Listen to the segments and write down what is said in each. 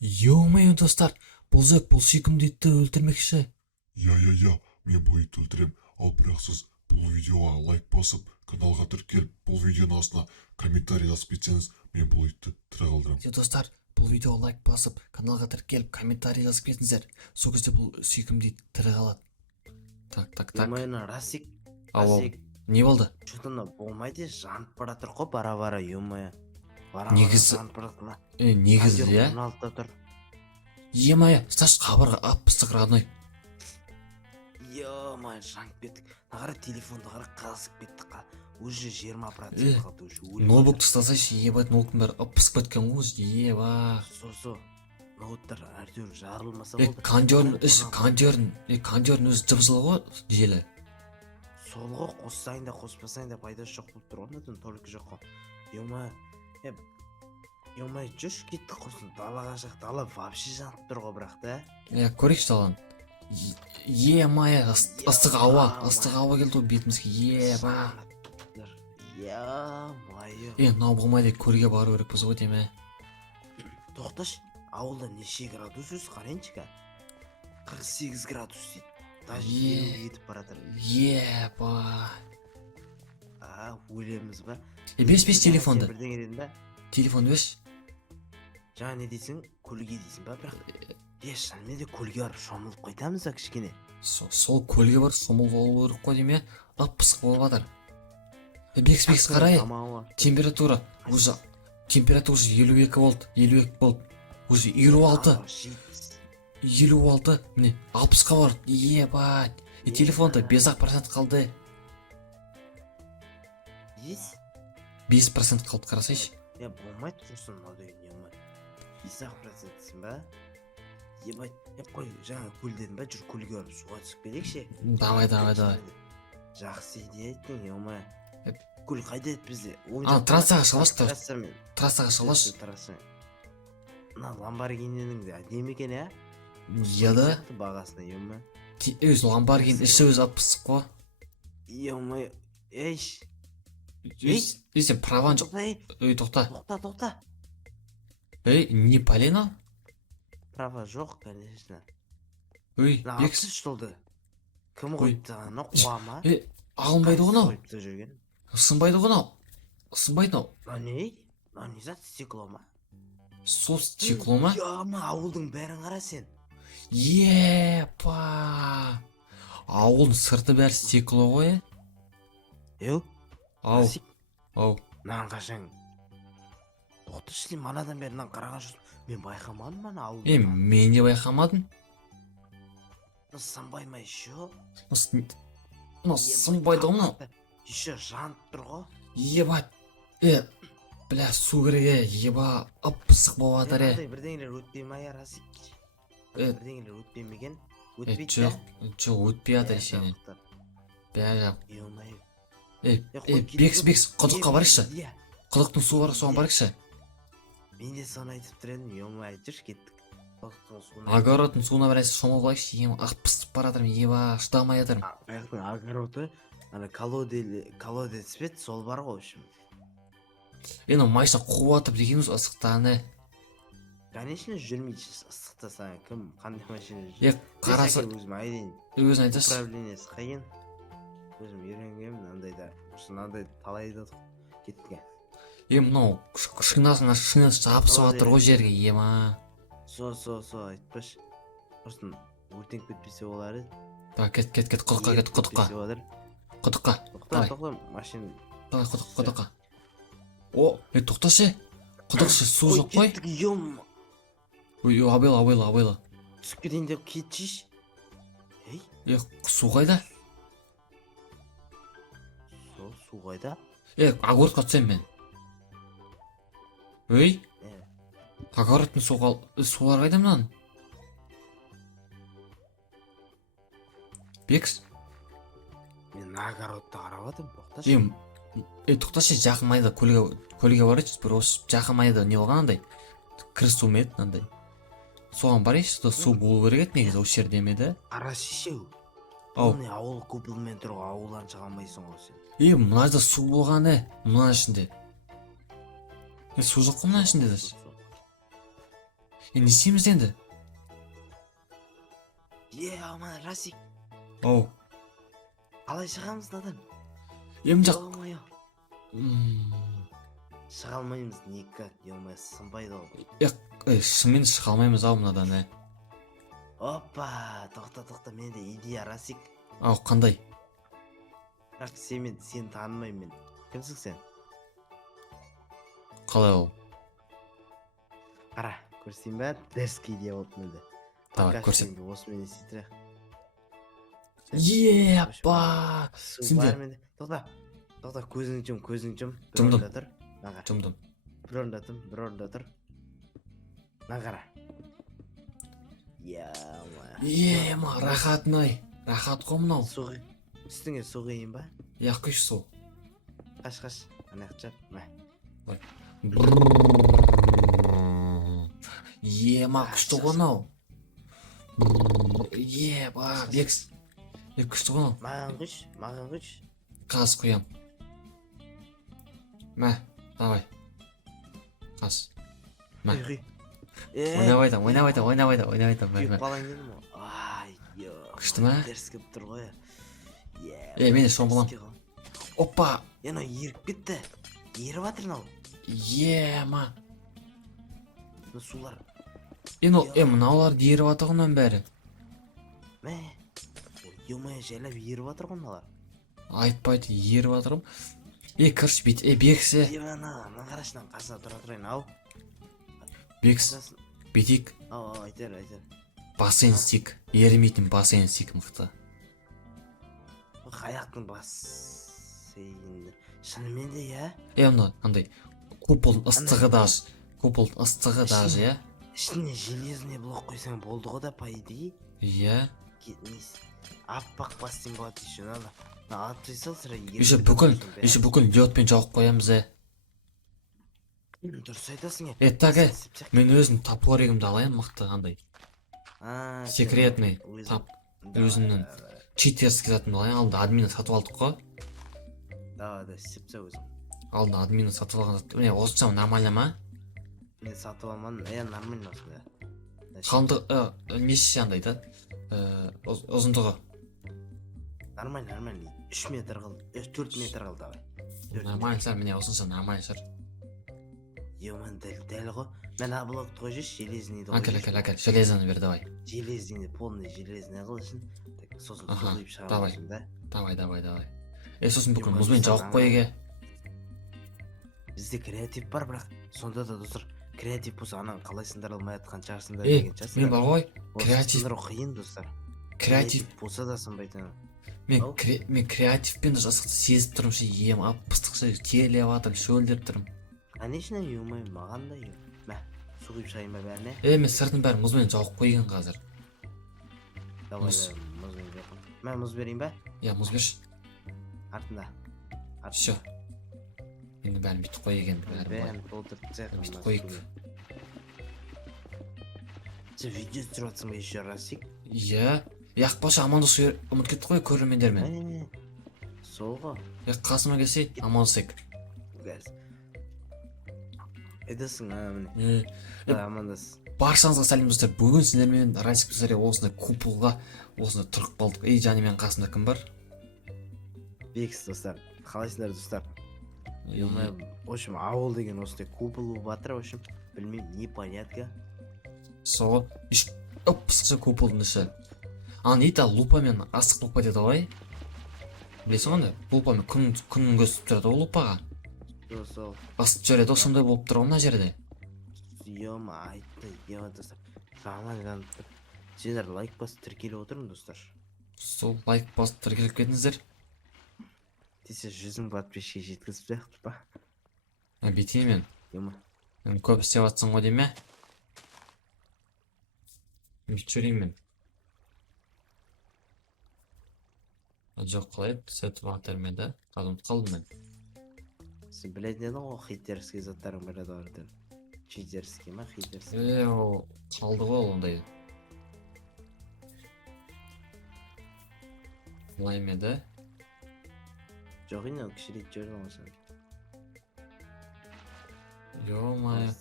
Ё-моё, достар, бұл сүйкімді итті өлтірмекші. Я, мен бұл итті өлтірем. Ал бірақ сіз бұл видеоға лайк басып, каналға тіркеліп, бұл видеоның астына комментарий жазып кетсеңіз, мен бұл итті тірі қалдырам. Достар, бұл видеоға лайк басып, каналға тіркеліп, комментарий жазып кетіңіздер. Сол кезде бұл сүйкімді ит тірі қалады. Так. Юмайна, Расик, Ау, не болды? что-то болмайды, жанып бара тұр ғой, бара-бара, юмая. Негізі- жанып бара тұр. Негізі, иә? 16-та тұр. Е-мая, стаж қабырға аппыстық родной. Юмай, жанып кеттік. Нағара телефонды қара қазып кеттік қа. Уже 20% қалды, уже өліп. Ноутбукты ұстасайшы, ебать, ноуттың бәрі аппысып кеткен ғой, еба. Со. Ноуттар әйтеуір жарылмаса болды. Кондердің өзі жып-жылы ғой, желі. Сол ғой, қоссаң да қоспасаң да пайдасы жоқ болып тұр ғой, нөтін толық жоқ қой. Юмай, жүрш кеттік қосын, далаға шақ, дала вообще жанып тұр ғой бірақ та. Көрейікші далан. Е-мая, ыстық ауа келді ғой бетімізге, еба. Я-майы. Мынау болмайды, көрге бару керек біз ғой деме. Тоқташ, ауылда неше градус өз қарайыншы қа? 48 градус дейді. Даже елу кетіп баратыр. Еба. Өлеміз ба? Беш телефонды. Бірден еден ба? Телефонды беш. Жаңа не дейсің? Көлге дейсің ба? Бірақ шынымен де көлге барып шомылып қайтамыз ба кішкене? Сол көлге бар, шомылып алу керек қой деме. Аппысық болып жатыр. Бекс қарай. Температура уже 52 болды. Уже 56, міне 60-қа бар. Ебать. Телефонда 5% қалды. 5% қалды, қарасайшы. Болмайды құрсын мынау деген, емай. 5% ба? Ебать, қой, жаңа көл дедің ба? Жүр көлге барып суға түсіп келейікші. Давай. Жақсы идея айттың, емай. Көл қайда еді бізде? Трассаға шығалашы. Трассаға шығалашы. Ламборгинінің де әдемі екен, ә? Еді. Бағасына, ема. Өз Ламборгин іші өз аппысық қой. Ема, ейш. Сен праван жоқ. Тоқта. Тоқта. Не Полина? Права жоқ, конечно. Бекс. Жолды. Кім қойыпты ғана, қуама? Алынбайды ғына. Сынбайды ғына. Сынбайды. Не зат, стекло ма? Сол стекло ма? Яма, ауылдың бәрін қара сен. Епа. Ауылдың сырты бәрі стекло ғой, Ау. Нан қашан. Тоқтыш ли, манадан бері нан қараған жүрсің. Мен байқамадым мана ауылды. Мен де байқамадым. Сынбаймай шо? Сынбайды ғына. Еще жанып тұр ғой. Ебать. Бля, су керек, еба, аппысық болып жатыр, Бірдеңелер өтпей ма, Расик? Бірдеңелер өтпей меген? Өтпейді? Жоқ, өтпей жатыр сені. Бәрі. Ё-моё. Бекс, құдыққа барықшы. Құдықтың суы бар, соған барықшы. Мен де соны айтып тұр едім, ё-моё, жүрш кеттік. Огородтың суына бірәйсі шомыл болайықшы, ақ пысып баратырмын, еба, шыдамай жатырмын. Аяқтың огороды, колодец бет, сол бар ғой, общем. Майса қуатып дегеніміз ысықтаны. Конечно, жүрмейді ыстықта саған, кім, қандай машина жүр. Қарасы. Өзім айдайын. Өзін айтасыз. Управлениесі қайын. Өзім үйренгенмін, андайда. Андай талайды кеттіге. Мынау шынасына жабысып жатыр ғой жерге, ема. Со, айтпаш. Құрсын, өртеніп кетпесе олар еді. Кет, құдыққа. Тоқта, машина. Давай, құдыққа. Тоқташы. Құдықшы, су жоқ қой. Кеттік, ем. Абайла. Түсіп кетейін деп кетшиш. Су қайда? Су қайда? Огородқа түсем мен. Огородтың сулар қайда мұнан? Бекс. Мен огородта қарап атым, тоқташы. Тоқташы, жақын майда көлге барайшы, бір осы жақын майда не болған андай? Кір су меді, андай. Соған барайшы, су болу керек еді, негізі осы жерде емеді. Қарашешеу. Ауыл көпілмен тұрғы, ауылдан шыға алмайсың ғой сен. Мына жерде су болғаны, мына ішінде. Су жоқ қой мына ішінде де. Не істейміз енді? Аман Расик, Оу. қалай шығамыз надан? Ем жақ. Ё-моё, шыға алмаймыз Ника, ё-моё, сынбайды ғой. Шынымен шыға алмаймыз ау мынадан, Опа, тоқта, менде идея Расик. Ау, қандай? Бірақ сені танымаймын мен. Кімсің сен? Қалай ол? Қара, көрсейін бә, дерзкий идея болды менде. Давай, көрсет. Осымен есейтірек. Ба! Су Сенде? бар менде. Тоқта, көзіңді жум. Бір Жұмдым. орында тұр. Маған. Жұмдым. Бір орында тұр. Маған қара. Ма, рахатын-ай. Рахат қой мынау. Үстіңе су құйын ба? Құйшы су. Қаш. Ана жап. Ма, күшті ғой мынау. Ба, бекс. Күшті ғой мынау. Маған құйш. Қаз құям. Мә, давай. Қаз. Мә. Құй. Ойнап айтам. Күйіп қалайын дедім ғой. Күшті ма? Дерзкіп тұр ғой. Мен шомылам. Опа! Мынау еріп кетті. Еріп атыр мынау. Ма. Сулар. Мынаулар еріп атыр ғынан бәрі. Мә. Ё-моё, жайлап еріп атыр ғой мыналар. Айтпайды, еріп атырым. Кіріш бейт, бексі. Ана қарашынан қасына тұра тұрайын, ау. Бекс, бетик. Айтар. Бассейн стик. Ерімейтін бассейн стик мықты. Қаяқтың бассейні. Шынымен де, Мына, андай, куполдың ыстығы даже. Куполдың ыстығы даже, Ішіне железный блок қойсаң болды ғой да, по идее. Аппақ бассейн болады еще, надо. Аттай сал сірі Еще бүкіл лётпен жауып қоямыз, Дұрыс айтасың, Тағы, мен өзім топоригімді алайын мықты андай. Секретный тап өзімнің читерский затын алайын. Алдында админді сатып алдық қой. Да, сепсе өзім. Алдында админді сатып алған зат. Осыншама нормально ма? Мен сатып алмадым, нормально осында. Қалды, несі андай да? Ұзындығы. Нормально. 3 метр қыл, 4 метр қыл давай. Нормально сар, міне осынша нормально сар. Мен дәл ғой. Мен аблокты қой жеш, железныйды қой жеш. Әкел, железаны бер, давай. Железный, полный железный қыл үшін. Сосын сұлайып давай. шығармасын да. Давай. Сосын бүкіл мұзбен жауып қойыге. Бізде креатив бар, бірақ сонда да достар, креатив болса анан қалай сындар алмай атқан шығарсыңдар деген шығарсыңдар. Мен бар ғой, креатив. Сындар қиын достар. Креатив болса да сынбайтын. Мен креативпен де жасықты сезіп тұрым ше, пыстықшы келеп атыр, шөлдеп тұрым. Конечно, юмай, маған да ем. Мә, су құйып шайын ба бәріне? Мен сыртын бәрі мұзбен жауып қойген қазір. Давай, мұзбен жауып. Мә, мұз берейін ба? Мұз берші. Артында. Все. Енді бәрін бүйтіп қойген. Бәрін толтырып цех. Бүйтіп қойып. Сен видео түсіріп атсың ба еще Расик? Башы амандасу ұмыт кетті қой көрермендермен. Сол ғой. Қасыма келсе амандасайық. Эдесің, міне. Амандас. Баршаңызға сәлем достар. Бүгін сіздермен Расик біздер осындай куполға осындай тұрып қалдық. Жаны мен қасында кім бар? Бекс достар. Қалайсыңдар достар? В общем, ауыл деген осындай купол болып жатыр, в общем, білмеймін, непонятка. Сол, пысқыша куполдың іші. Ит лупамен астық болып кетеді ғой. Білесің ғой, лупамен күннің көз түсіп тұрады ғой лупаға. Сол. Басып жүреді ғой, сондай болып тұр ғой мына жерде. Айтты, достар. Жаман. Сендер лайк басып тіркеліп отырмын достар. Сол, лайк басып тіркеліп кетіңіздер. Десе 100 подписчикке жеткізіп жақты па? Бетейін мен. Көп істеп атсың ғой деме? Жүрейін мен. Жоқ қалай, сөйтіп атыр мен да. Қалым қалдым мен. Сен білетін едің ғой, хейтерский заттарың бір еді орден. Читерский ма, хейтерский? Қалды ғой ондай. Бұлай меді? Жоқ ені, кішірейт жүрдің ғой сен. Ё-майы.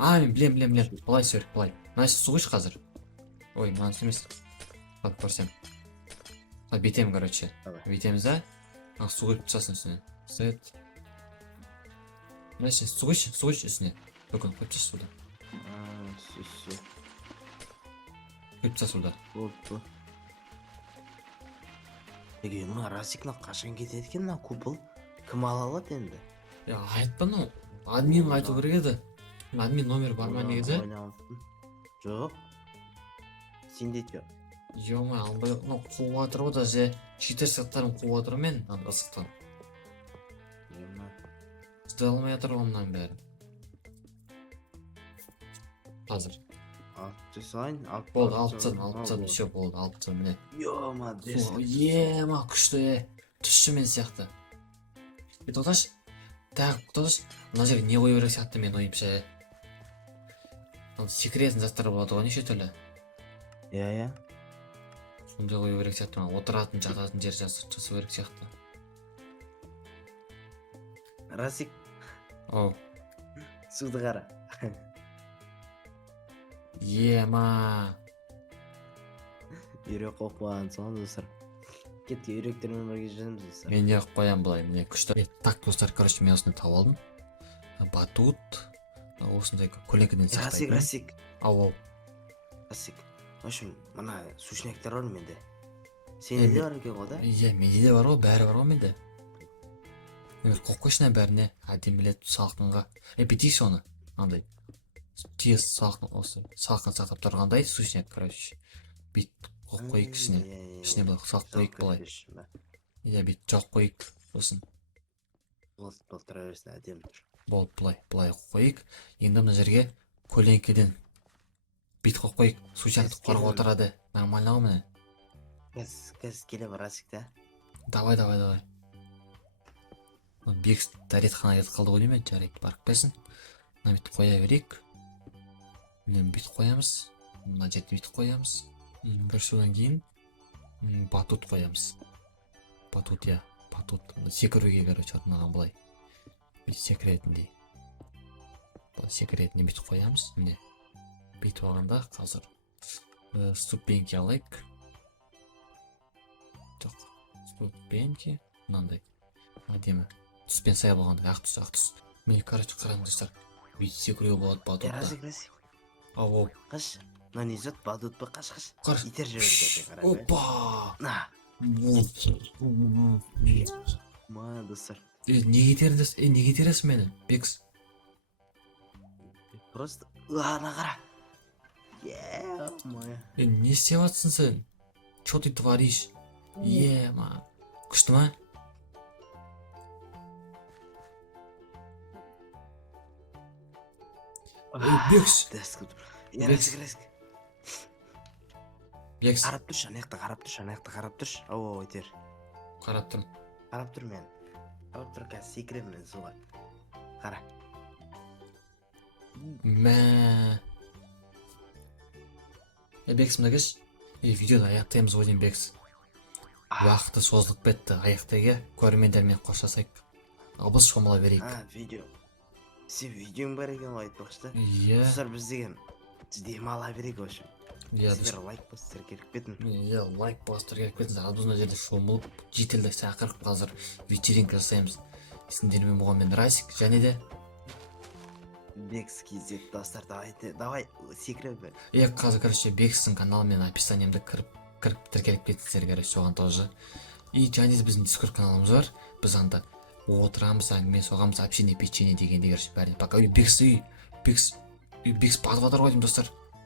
Мен білем. Былай сөрік, былай. Мына су құйшы қазір. Ой, мынаны емес. Бak көрсем. Бетем, короче. Давай. Бетеміз да? Су құйып тасасын үстіне. Сет. Мына су құйшы үстіне. Бүгін құйып тас суда. Все. Құйып тас суда. Болды. Неге мына Расикна қашан кетеді екен мына купол? Кім ала алады енді? Айтпа ну. Админ айту керек еді. Админ номер бар ма негізі? Жоқ. Сенде жоқ. Ё-мо, албай, қуып жатыр ғой даже. Шитер сырттарын қуып жатыр мен, ысықтан. Сізді алмай жатыр ғой мынаның бәрі. Қазір. Алып жасайын, Болды, алып тастадым, все болды, алып тастадым, міне. Ё-ма, Ема, күшті. Түсші мен сияқты. Тоқташы. Тоқташы. Мына жерге не қой берек сияқты мен ойымша. Секретный заттар болады ғой неше түрлі. Иә. Сондай қой берек сияқты. Отыратын, жататын жер жасау керек сияқты. Расик, Оу. суды қара. Ема. Үйрек қойып қойған соң достар. Кетке үйректермен бірге жүреміз достар. Мен не қойып қоям былай, міне күшті. Так достар, короче, мен осыны тауып алдым. Батут. Осындай көлеңкеден сақтайтын. Расик. Ау. Расик. В общем, мына сушняктар бар менде. Сенде де бар екен ғой да? Иә, менде де бар ғой, бәрі бар ғой менде. Мен қойып қойшына бәріне әдемілет салқынға. Бітейші оны. Андай. Тез салқын осы. Салқын сақтап тұрғандай сушняк, короче. Бит қойып қойып ішіне. Ішіне былай салып қойып былай. Иә, бит жоқ қойып. Сосын. Бұл тұра берсін әдемі тұр. Болды, былай қойып. Енді мына жерге көлеңкеден бит қойып қойып. Сушнякты қорғап отырады. Нормально ғой міне. Кәз келе бар Расик та. Давай. Бекс дәретхана ет қалды ғой деймін, жарайды барып келсін. Мына бит қоя берейік. Мына бит қоямыз. Мына жерде бит қоямыз. Бір содан кейін батут қоямыз. Батут. Секіруге короче мынаған былай. Бит секіретіндей. Бұл секіретіне бит қоямыз. Міне. Бит алғанда қазір ступеньки алайық. Жоқ. Ступеньки. Мынандай. Әдемі. Түспен сай болғанда ақ түс. Міне короче қараңыз достар. Бит секіруге болады батутта. Расик. Ау. Қаш. Мына не зат батут па қаш. Қаш. Итер жіберді қара. Опа. На. Ма достар. Неге тересің мені, Бекс? Просто ана қара. Е-ма. Не істеп жатсың сен? Чё ты творишь? Ема. Күшті ма? Бекс. Расик. Бекс. Қарап тұршы, ана жақта қарап тұршы. Ау, өтер. Қарап тұрмын. Қарап тұр мен. Қарап тұр, қазір секірем мен суға. Қара. Мә. Бекс мына кеш. Видеоны аяқтаймыз ғой деймін Бекс. Уақыты созылып кетті. Аяқтайға көрермендермен қоштасайық. Абыз шомыла берейік. Видео. Сен видеоң бар екен ғой айтпақшы да. Иә. Достар біздеген демала берейік вообще. Иә. Сіздер лайк бастыр керек бетін. Иә, лайк бастыр керек бетін. Абыз мына жерде шомылып, жетелді шақырып қазір вечеринка жасаймыз. Сендермен болған мен Расик және де Бекс KZ достар, давай секіріп бер. Қазір короче Бексің каналы мен описаниемді кіріп тіркеліп кетсіздер короче соған тоже. И және де біздің дискорд каналымыз бар. Біз анда отырамыз, әңгіме соғамыз, общение печенье дегенде короче бәріне. Пока Бекс батып жатыр ғой деймін достар.